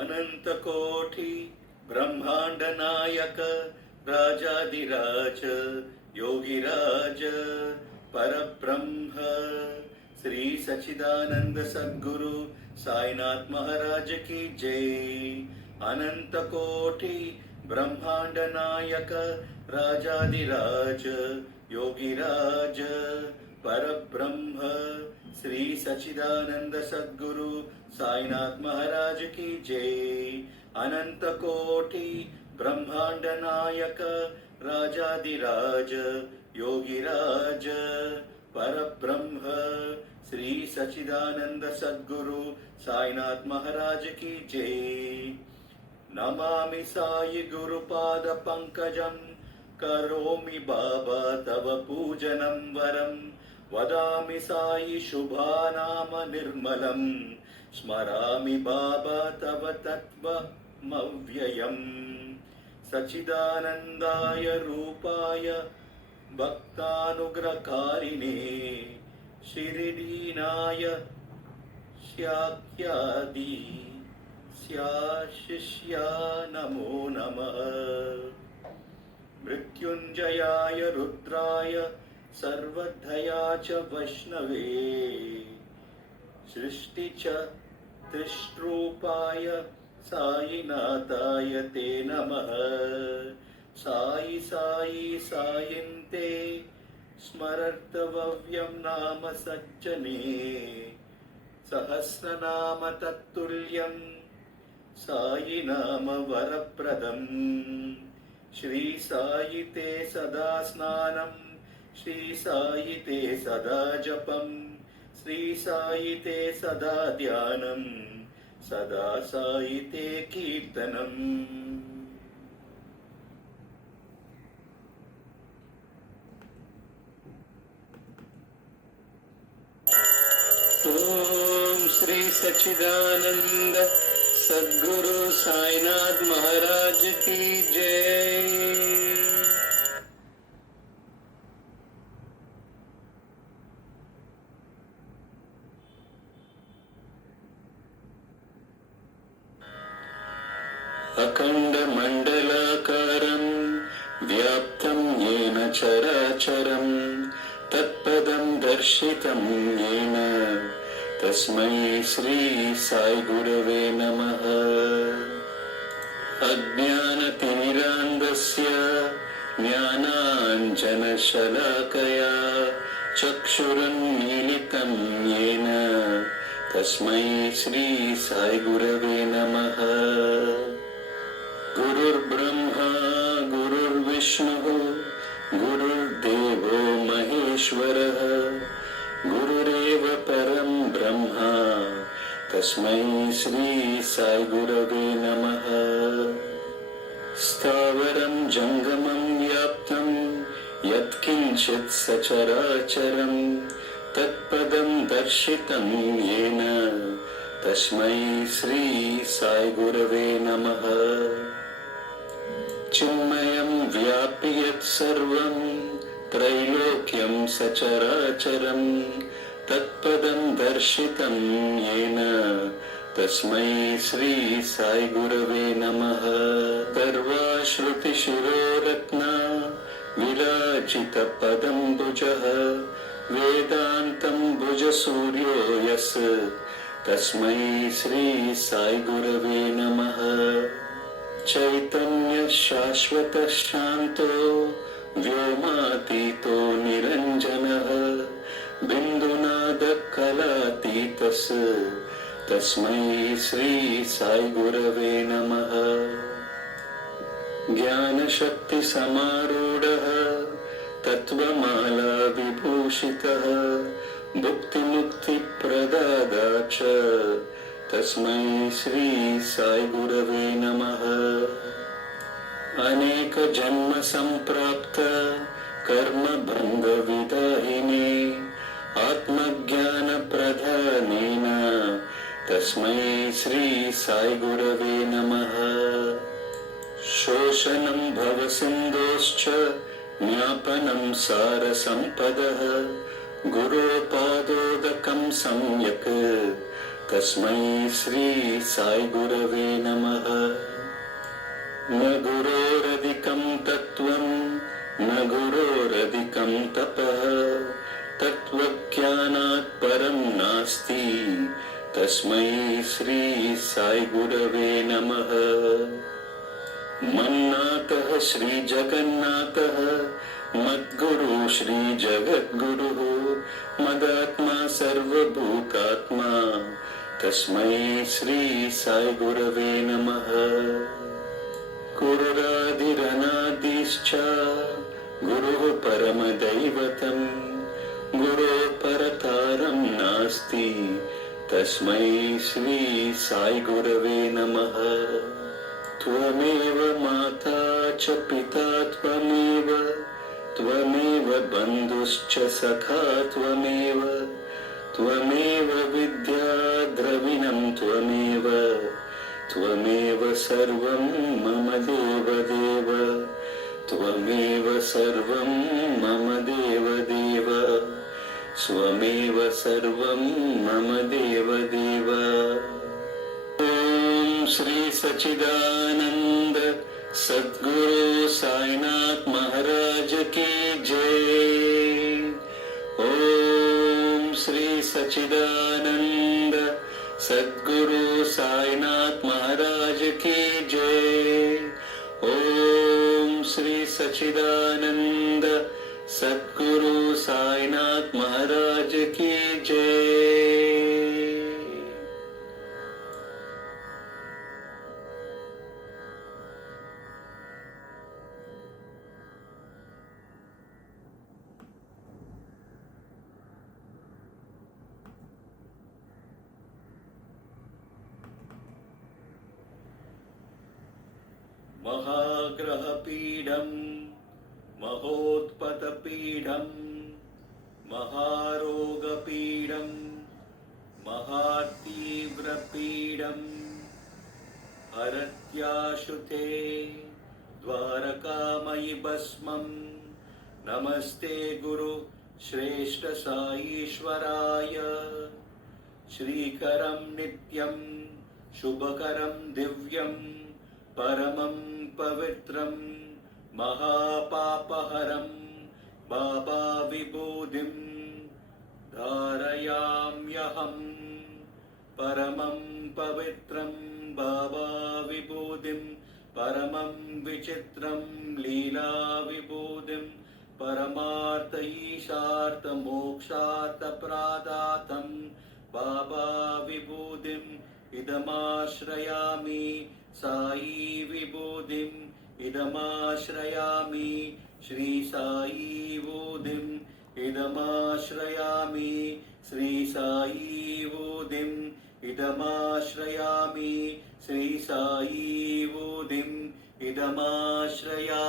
अनंतकोटी ब्रह्मांड नायक राजाधिराज योगिराज परब्रह्म श्री सच्चिदानंद सद्गुरु साईनाथ महाराज की जय। अनंत कोटि ब्रह्मांड नायक राजाधिराज योगिराज परब्रह्म श्री सच्चिदानंद सद्गुरु साईनाथ महाराज की जय। अनंत कोटि ब्रह्मांड नायक राजाधिराज योगिराज परब्रह्म श्री सच्चिदानंद सद्गुरु साईनाथ महाराज की जय। नमामि साई गुरुपाद पंकजं करोमि बाबा तव पूजनं वरं वदामि साई शुभानाम निर्मलं स्मरामि बाबा तव तत्त्वमव्ययम्। सच्चिदानन्दाय रूपाय भक्तानुग्रहकारिणे शिरिडीनाय श्याख्यादि स्याशिष्या नमो नमः। मृत्युंजयाय रुद्राय सर्वधया च वैष्णवे सृष्टि च त्रिष्ट्रूपाय साईनाथाय ते नमः। साई साई सायन्ते स्मरतव्यं नाम सज्जने सहस्रनाम तत्तुल्यं साई नाम वरप्रदं। श्री साई ते सदा स्नानं श्री साई ते सदा जपं श्री साई ते सदा ध्यानं सदा साई ते कीर्तनम्। ओम श्री सच्चिदानंद सद्गुरु साईनाथ महाराज की जय। अखंड मंडलाकारं व्याप्तं येन चराचरं तत्पदं दर्शितं येन तस्मै श्री साई गुरवे नमः। अज्ञानतिमिरान्धस्य ज्ञानाञ्जनशलाकया चक्षुरुन्मीलितं येन तस्मै श्री साई गुरवे नमः। गुरुर्ब्रह्मा गुरुर्विष्णुः गुरुर्देवो महेश्वरः गुरुरेव परं ब्रह्म तस्मै श्री साई गुरवे नमः। स्थावरं जंगमं व्याप्तं यत्किंचित् सचराचरं तत्पदं दर्शितं येन तस्मै श्री साई गुरवे नमः। चिन्मयं व्यापि यत् सर्वं त्रैलोक्यं सचराचरं तत्पदं दर्शितं येन तस्मै श्री साई गुरवे नमः। सर्वाश्रुतिशिरोरत्ना विराजितपदम्बुजः वेदान्तं भुजसूर्यो यस् तस्मै श्री साई गुरवे नमः। चैतन्य शाश्वत शांतो व्योमातीतो निरंजनः बिंदुनाद कलातीतस् तस्मै श्री साई गुरवे नमः। ज्ञानशक्ति समारूढः तत्त्वमाला विभूषितः भुक्तिमुक्ति प्रदाता च तस्मै श्री साई गुरवे नमः। अनेक जन्म संप्राप्त कर्म भंग विदाहिने आत्मज्ञान प्रधानेन तस्मै श्री साई गुरवे नमः। शोषणं भवसिन्धोश्च ज्ञापनं सारसम्पदः गुरोपादोदकं सम्यक् तस्मै श्री साई गुरवे नमः। न गुरोरधिकं तत्त्वं न गुरोरधिकं तपः, तत्त्वज्ञानात् परं नास्ति, तस्मै श्री साई गुरवे नमः। मन्नाथः श्री जगन्नाथः, मद्गुरु श्री जगद्गुरुः, मदात्मा सर्वभूतात्मा, तस्मै श्री साई गुरवे नमः। गुरुरादिरनादिश्च गुरुः परमदैवतं, गुरोः परतारं नास्ति, तस्मै श्री साई गुरवे नमः। त्वमेव माता च पिता त्वमेव, त्वमेव बन्धुश्च सखा त्वमेव, त्वमेव विद्या द्रविणं त्वमेव, त्वमेव सर्वं मम देवदेव, त्वमेव सर्वं मम देवदेव, स्वमेव सर्वं मम देवदेव। ओम श्री सच्चिदानंद सद्गुरु साईनाथ महाराज की जय। ओम श्री सच्चिदानंद सद्गुरु साईनाथ महाराज की जय। ओम श्री सच्चिदानंद सद्गुरु साईनाथ महाराज की जय। महाग्रहपीडं महोत्पतपीडं महारोगपीडं महातीव्रपीडं हरत्याशुते द्वारकामयि भस्मं। नमस्ते गुरु श्रेष्ठ साईश्वराय। श्रीकरं नित्यं शुभकरं दिव्यं परमं पवित्रं महापापहरं बाबा विभूतिं धारयाम्यहं। परमं पवित्रं बाबा विभूतिं परमं विचित्रं लीला विभूतिं परमार्थ ईशार्थ मोक्षार्थ प्रदातं बाबा विभूतिं इदमाश्रयामि। साई विभूतिं इदमाश्रयामि। श्री साई विभूतिं इदमाश्रयामि। श्री साई विभूतिं इदमाश्रयामि। श्री साई विभूतिं इदमाश्रयामि।